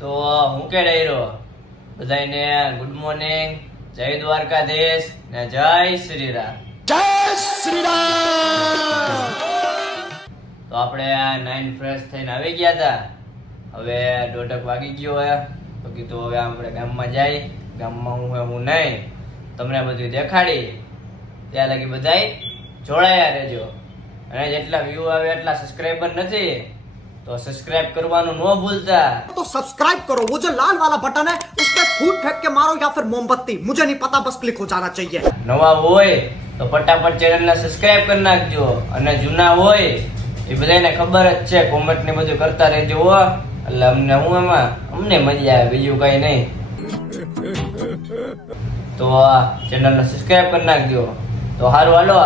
તો હું કે રહ્યો બધાને ગુડ મોર્નિંગ, જય દ્વારકાધીશ ને જય શ્રી રામ. તો આપણે 9 ફ્રેશ થઈને આવી ગયા હતા. હવે 1:30 વાગી ગયો હે તો કીધું હવે આપણે ગામમાં જાય. ગામમાં હું નહીં તમને બધું દેખાડી. ત્યાં લગી બધાય જોડાયા રહેજો. અને જેટલા વ્યૂ આવે એટલા સબસ્ક્રાઇબર નથી तो सब्सक्राइब करवानो न भूलता. तो सब्सक्राइब करो, वो जो लाल वाला बटन है उस पे फूट फेंक के मारो या फिर मोमबत्ती, मुझे नहीं पता, बस क्लिक हो जाना चाहिए. नवा होय तो फटाफट चैनल ने सब्सक्राइब कर नाखजो અને જૂના હોય એ બધાને ખબર જ છે. કોમેન્ટ ને બધું કરતા રહેજો હો, એટલે અમને મજા આવે, બીજું કઈ નહીં. તો ચેનલ ને સબસ્ક્રાઇબ કરી નાખજો. તો હારું હાલો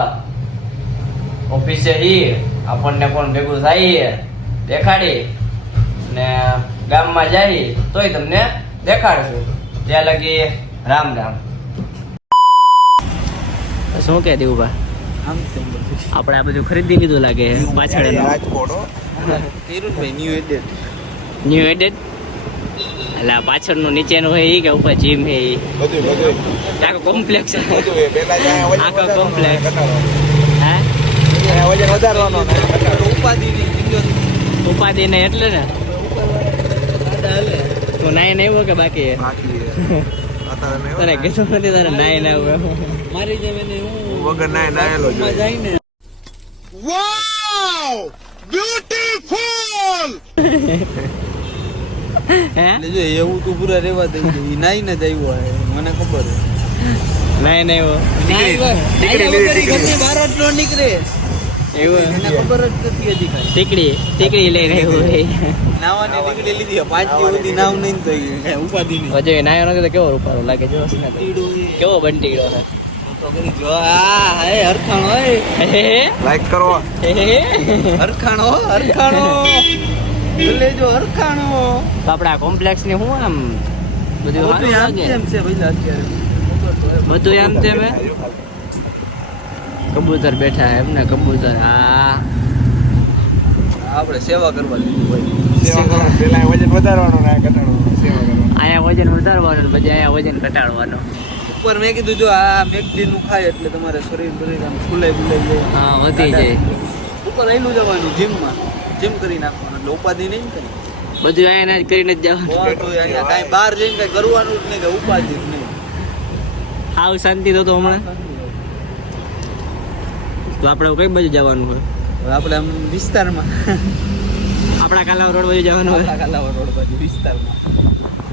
ઓફિસે હી આપણને કોણ ભેગું થાય દેખાડી ને ગામમાં જાય તોય તમને દેખાડશું. ત્યાં લગી રામ રામ. શું કે દેવુભા, આપણે આ બધું ખરીદી લીધું લાગે પાછળ ન્યુ એડેડ એટલે પાછળનું નીચેનું હે કે ઉપર જીમ હે આખો કોમ્પ્લેક્સ આખો કોમ્પ્લેક્સ હા વજન વધારવાનો ઉપાધિ ને એટલે ને તો નાઈ નહીં કે બાકી તારે કીધું નથી તારે નાઈ ના મારી જેમ વગર નાય નાયેલો જઈને વાવ બ્યુટીફુલ હે જો એવું તું પૂરા રેવા દઈ ઈ નાઈ ને જ આવ્યો હે મને ખબર હે નાઈ ને આવ્યો નીકળી ઘરની બહાર જ ન નીકળે એવું મને ખબર જ નથી હજી ટીકડી લઈ રહ્યો હે નાવાની ટીકડી લીધી 5 દી સુધી નાવ નહીં તો ઉપાધી નહીં અજય નાયો નથી તો કેવો રૂપારો લાગે જો ને કેવો બંટીડો હે તો કરી જો આ હે હરખાણો હે લાઈક કરો હરખાણો બોલે જો હરખાણો તો આપડા કોમ્પ્લેક્સ ની હું આમ બધું આમ તેમ છે ભાઈ અત્યારે બધું આમ તેમ હે. કબૂતર બેઠા હે એમને કબૂતર. હા આપણે સેવા કરવા લીધું ભાઈ. સેવા કરો પેલા વજન વધારવાનું ને ઘટાડવાનું. સેવા કરવાનું આયા વજન વધારવાનું પછી આયા વજન ઘટાડવાનું. ઉપર મેં કીધું જો આ મેકડી નું ખાય એટલે તમારે શરીર આમ ફૂલાઈ જાય. હા વધી જાય. ઉપર આયલું જવાનું જીમ કરી નાખવાનું એટલે ઉપાધિ નહીં ને બધું આયા જ કરીને જ જવાનું. તો અહીંયા કાઈ બહાર જઈને કાઈ કરવાનું જ નહીં કે ઉપાધિ જ નહીં. હાવ શાંતિ તો હમણાં. તો આપણે કઈ બાજુ જવાનું હોય? આપણે આમ વિસ્તારમાં આપણા કાલાવડ રોડ બાજુ જવાનું હોય. કાલાવડ રોડ બાજુ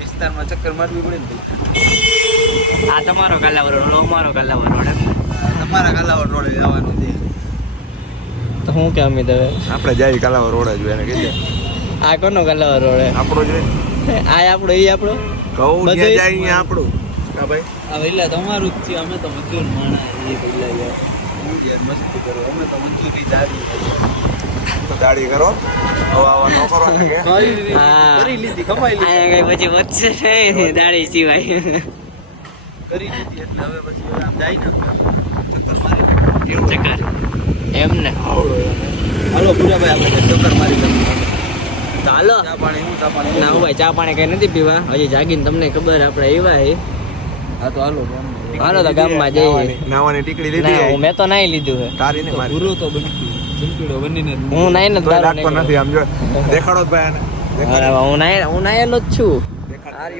વિસ્તારમાં ચક્કર મારવી પડે ને. આ તમારો કાલાવડ રોડ, અમારો કાલાવડ રોડ. તમારા કાલાવડ રોડે જવાનું છે. તો હું કે અમિત હવે આપણે જાય કાલાવડ રોડ જ એને કીધે. આ કોનો કાલાવડ રોડ? આપણો જ. આ આપણો ઈ આપણો કહું જાય અહીંયા આપણું. હા ભાઈ આ વેલા તમારું જ છે. અમે તો મજૂર માણા એ વેલા યાર મસ્તી કરો. અમે તો મજૂરી દાડી કરો આવા ન કરો ને કે કરી લીધી કમાઈ લીધી. આ કઈ પછી વધશે દાડી સિવાય કરી લીધી એટલે હવે પછી આમ જાય ને ચક્કર એમ ને. હાલો પૂરા ભાઈ આપણે ચક્કર મારી લઈએ. ચાલો ચા પાણી ના ભાઈ ચા પાણી કઈ નથી પીવા હજી જાગીને તમને ખબર આપણે આવ્યા હે. હા તો હાલો તો ગામમાં જઈએ. નાવાની ટીકડી લીધી મેં તો નાઈ લીધું હે. તારી ને મારી ગુરુ તો બનકીડો બનીને હું નાઈ ને રાખતો નથી. આમ જો દેખાડો ભાઈ અરે હું નાયેલો જ છું.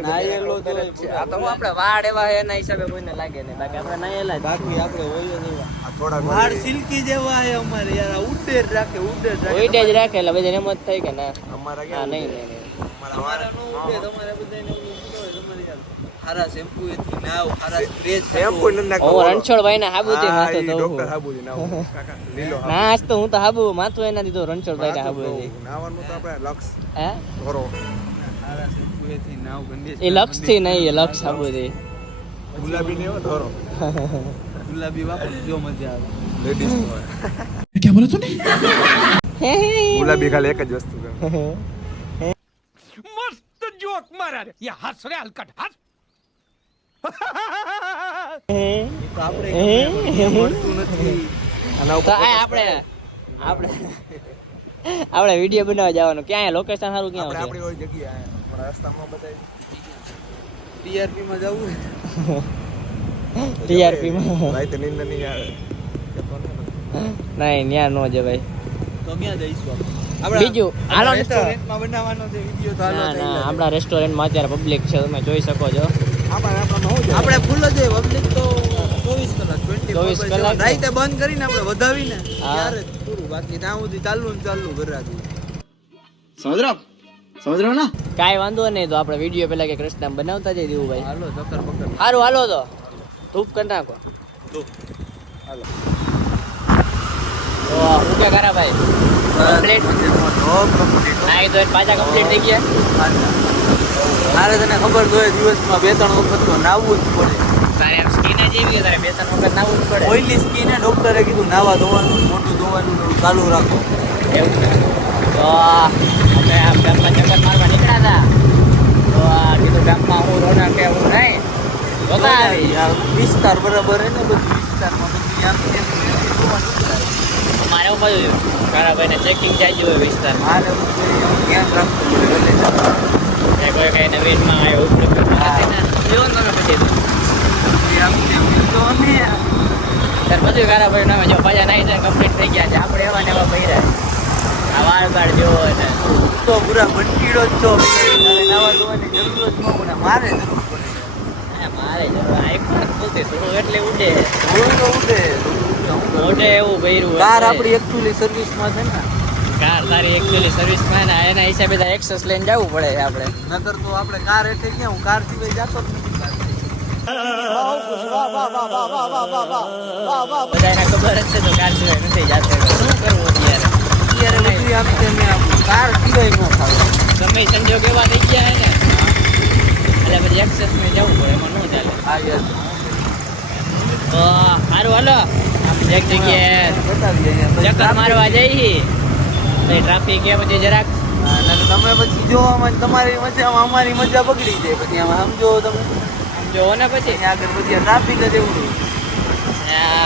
નાયેલો તો આ તો આપણે વાડ એવા હે એના હિસાબે કોઈને લાગે ને બાકી આપણે નાયેલા જ. બાકી આપણે હોય જ આ થોડા વાડ સિલ્કી જેવા હે અમારે યાર. ઉડેર રાખે ઉડેર રાખે એટલે બધાને એમ જ થાય કે ના અમારા કે નહીં અમારા નો ઉડે. તમારે બધાને હારા શેમ્પુ એથી નાવ હારા સ્પ્રે શેમ્પુ ન નાખો. ઓ રણછોડભાઈ ના હાબુથી માથું તો ડોક્ટર હાબુથી નાવ કાકા લીલો ના આજ તો હું તો હાબુ માથું એના દીધો રણછોડભાઈ ના હાબુથી નાવાનું તો આપણે લક્ષ હે ધોરો હારા શેમ્પુ એથી નાવ ગંદી એ લક્ષ થી નહીં એ લક્ષ હાબુથી ગુલાબી ને એવો ધોરો ગુલાબી વાપર જો મજા આવે લેડીઝ નો क्या बोला तूने ગુલાબી ખાલી એક જ વસ્તુ કરે મસ્ત જોક મારા રે યા હસ રે હલકટ હસ આપણે આપણે વિડીયો બનાવવા જવાનું ક્યાં લોકેશન સારું ક્યાં છે આપણી ઓલી જગ્યાએ અમારા રસ્તામાં બતાવી ટીઆરપી માં જવું ટીઆરપી માં ભાઈ તો નીંદ નહીં આવે નહીં ન્યા નો જવાય તો ક્યાં જઈશું આપણે બીજું હાલો રેસ્ટોરન્ટમાં બનાવવાનો છે વિડિયો તો હાલો ના ના આપણા રેસ્ટોરન્ટમાં અત્યારે પબ્લિક છે તમે જોઈ શકો છો આપણે ફૂલ જ હોય પબ્લિક તો 24 કલાક 24 કલાક રાતે બંધ કરીને આપણે વધાવીને હા. ત્યારે જ પૂરું બાકી ત્યાં સુધી ચાલુ ને ચાલુ ઘરાતું समझ रहे हो ना કાંઈ વાંધો નહીં તો આપણે વિડીયો પેલા કે કૃષ્ણ બનાવતા જઈ દેવું ભાઈ હાલો ચક્કર પકડ સારું હાલો તો ધૂપ કરી નાખો હાલો તો હું કે કરા ભાઈ કમ્પ્લીટ નાઈ તો પાછા કમ્પ્લીટ થઈ ગયા મારે તને ખબર તો હોય દિવસમાં 2-3 વખત તો નાવું જ પડે તારે આમ સ્કીન જ એવી કે તારે 2-3 વખત નાવું જ પડે ઓઈલી સ્કીને ડોક્ટરે કીધું નાવા ધોવાનું મોઢું ધોવાનું ચાલુ રાખો એવું છે. તો અમે આમ ગામમાં ચક્કર મારવા નીકળ્યા હતા તો આ કીધું ગામમાં હું રોનક કે હું નહીં જોતા આવી આ વિસ્તાર બરાબર હે ને બધું વિસ્તારમાં બધું આમ તેમ ધોવાનું થાય. અમારે એવું બધું મારા ભાઈને ચેકિંગ જાજુ હોય વિસ્તારમાં મારે બધું ધ્યાન રાખવું પડે એ કોઈ કઈ નવીનમાં આવ્યો ઉપયોગ કરતા નથી ને જોવો ને તમે પછી આમ તેમ તો અમે ત્યારે બધું કારા ભાઈ નામે જો પાછા નાઈ જાય કમ્પ્લીટ થઈ ગયા છે આપણે એવા ને એવા પૈરા આ વાળ બાળ જોવો ને તો પૂરા બંટીડો જ છો તારે નાવા ધોવાની જરૂર જ ન પડે મારે જરૂર પડે મારે જરૂર આ એક પણ બોલતી થોડું એટલે ઉડે થોડું તો ઉડે ઉડે એવું ભર્યું કાર આપણી એકચ્યુઅલી સર્વિસમાં છે ને કાર તારી એકચ્યુઅલી સર્વિસમાં ને એના હિસાબે તો એક્સેસ લઈને જવું પડે છે આપણે નકર તો આપણે કાર હેઠે ગયા હું કાર સિવાય જાતો જ નથી બધાને ખબર જ છે તો કાર સિવાય નથી જાતો શું કરવું અત્યારે અત્યારે બધું આમ તેમ આમ કાર સિવાય ન થાય સમય સંજોગ એવા થઈ ગયા છે ને એટલે પછી એક્સેસ માં જવું પડે એમાં ન ચાલે હા યસ તો સારું હાલો આપણે એક જગ્યાએ બતાવી દઈએ ચક્કર મારવા જઈએ તો ટ્રાફિક એ પછી જરાક તમે પછી જોવામાં તમારી મજામાં અમારી મજા બગડી જાય પછી આમાં સમજો તમે જોવો ને પછી અહીંયા આગળ પછી ટ્રાફિક જ એવું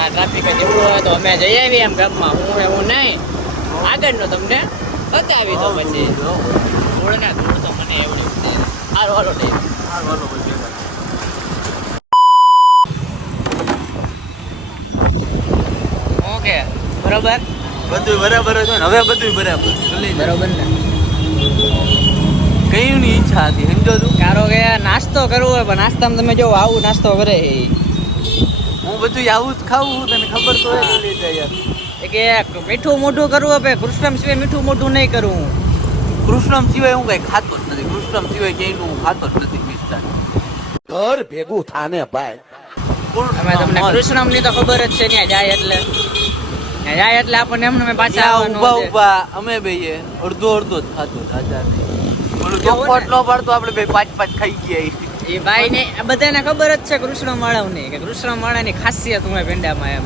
ટ્રાફિક જ એવડું હોય તો અમે જઈ આવીએ એમ ગામમાં હું એવું નહીં આગળનું તમને બતાવી તો પછી ધૂળ ના ધૂળ તો મને એવડી સારું હાલો નહીં ઓકે બરોબર બધું બરાબર જ હોય ને હવે બધું બરાબર બરોબર ને કયું ની ઈચ્છા હતી સમજો તું કારો કે નાસ્તો કરવો હોય પણ નાસ્તામાં તમે જો આવું નાસ્તો કરે હું બધું આવું જ ખાવું તને ખબર તો હોય કે યાર એ કે મીઠું મોઢું કરવું હવે કૃષ્ણ સિવાય મીઠું મોઢું નહીં કરવું કૃષ્ણમ સિવાય હું કઈ ખાતો જ નથી કૃષ્ણમ સિવાય ક્યાંયનું હું ખાતો જ નથી મિસ્ટર ઘર ભેગું થાને ભાઈ અમે તમને કૃષ્ણમની તો ખબર જ છે ત્યાં જાય એટલે આપણને એમને અમે પાછા આવવાનું ઉભા છે. ઉભા અમે બેયે અડધો અડધો જ ખાતો રાજા ઓલું ચોખવટ ન પાડતો આપણે બે પાંચ ખાઈ ગયા એ ભાઈ ને બધાને ખબર જ છે કૃષ્ણ માળાની કે કૃષ્ણ માળાની ખાસિયત હોય પેંડામાં એમ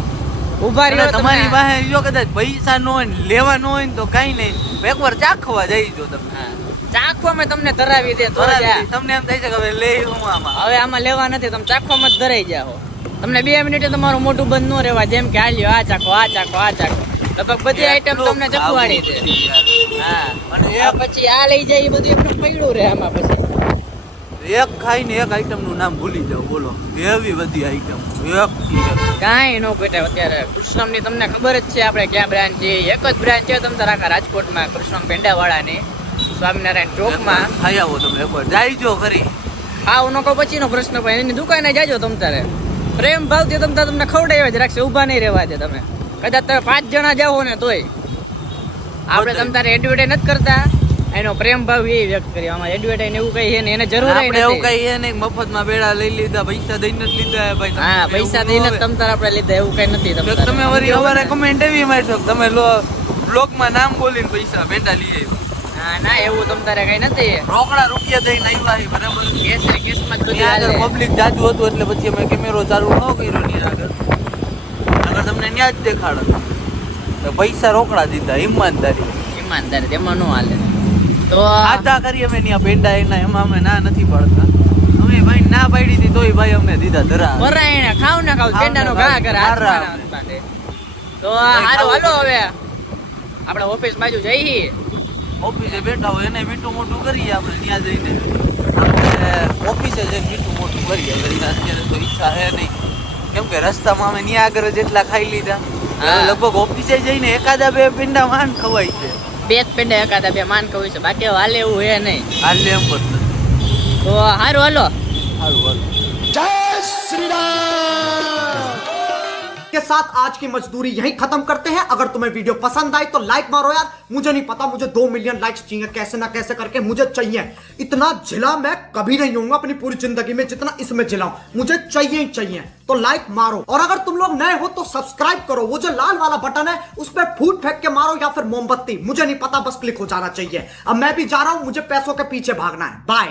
ઉભા રહ્યો તમારી પાસે જો કદાચ પૈસા ન હોય ને લેવા ન હોય ને તો કઈ નહીં એકવાર ચાખવા જઈ જો તમે ચાખવામાં તમને ધરાવી દે તો જ આ. તમને એમ થાય છે કે હવે લે હું આમાં હવે આમાં લેવા નથી તમે ચાખવામાં જ ધરાઈ જાઓ તમને 2 મિનિટે તમારું મોઢું બંધ ન રહેવા જેમ કે હાલ્યો આ ચાખો લગભગ બધી આઈટમ તમને ચખવાડી દે હા અને આ પછી આ લઈ જાય એ બધું એમને પડ્યું રહે આમાં પછી એક ખાઈને એક આઈટમ નું નામ ભૂલી જાવ બોલો એવી બધી આઈટમ એક કાંઈ નો ઘટે અત્યારે કૃષ્ણમની તમને ખબર જ છે આપણે ક્યાં બ્રાન્ચ છે એક જ બ્રાન્ચ છે તમે તાર આખા રાજકોટમાં કૃષ્ણમ પેંડાવાળાની સ્વામિનારાયણ ચોકમાં ખાઈ આવો તમે એકવાર જાયજો ખરી આવ નો કહો પછીનો પ્રશ્ન પણ એની દુકાને જાજો તમ તારે પ્રેમ ભાવથી તમ તારે તમને ખવડાવ્યા જ રાખશે ઊભા નહીં રહેવા દે તમે કદાચ તમે 5 જણા જાઓ ને તોય આપણે તમ તારે એડવર્ટાઈઝ નથી કરતા એનો પ્રેમ ભાવ એ વ્યક્ત કરી આમાં એડવર્ટાઈઝ એવું કઈ છે ને એને જરૂર આપણે એવું નથી કઈ એ નહીં મફતમાં બેડા લઈ લીધા પૈસા દઈને જ લીધા ભાઈ હા પૈસા દઈને જ તમ તારે આપણે લીધા એવું કઈ નથી તો તમે વળી અમારે કમેન્ટ એવી મારશો કે તમે બ્લોગમાં નામ બોલીને પૈસા બેડા લઈ આવ્યો હા ના એવું તમ તારે કઈ નથી રોકડા રૂપિયા દઈને આવ્યા બરાબર કેસમાં જ બધું ત્યાં આગળ હાલે. પબ્લિક જાજુ હતું એટલે પછી અમે કેમેરો ચાલુ ન કર્યો ત્યાં આગળ આગળ તમને ન્યા જ દેખાડો તો પૈસા રોકડા દીધા ઈમાનદારી ઈમાનદારી તેમાં નો હાલે તો આધા કરી અમે ત્યાં પેંડા એના એમાં અમે ના નથી પાડતા અમે ભાઈ ના પાડી હતી તોય ભાઈ અમને દીધા ધરા વરાયણે ખાવ ને ખાવ પેંડાનો ઘા કરે હારા. હાથમાં ના બાંધે. તો હારું હાલો હવે આપણે ઓફિસ બાજુ જઈએ. ઓફિસે બેઠા હોય એને મીઠું મોટું કરીએ આપણે ત્યાં જઈને. આપણે ઓફિસે જઈને મીઠું મોટું કરીએ. અત્યારે તો ઈચ્છા છે નહીં, કેમ કે રસ્તામાં અમે ત્યાં આગળ જેટલા ખાઈ લીધા. હવે લગભગ ઓફિસે જઈને એકાદા બે પિંડા માન ખવાય છે. બે જ પેંડા એકાદા બે માન કહું છે, બાકી હવે હાલે એવું હે નહીં. હાલ એમ કરતો તો સારું હાલો. સારું. जय श्री राम के साथ आज की मजदूरी यहीं खत्म करते हैं. अगर तुम्हें वीडियो पसंद आई तो लाइक मारो यार. मुझे नहीं पता, मुझे 2 मिलियन लाइक्स चाहिए, कैसे ना कैसे करके मुझे चाहिए. इतना जिला मैं कभी नहीं होऊंगा अपनी पूरी जिंदगी में जितना इसमें जिलाऊं. मुझे चाहिए ही चाहिए. तो लाइक मारो, और अगर तुम लोग नए हो तो सब्सक्राइब करो. वो जो लाल वाला बटन है उस पर फूट फेंक के मारो या फिर मोमबत्ती, मुझे नहीं पता, बस क्लिक हो जाना चाहिए. अब मैं भी जा रहा हूं, मुझे पैसों के पीछे भागना है. बाय.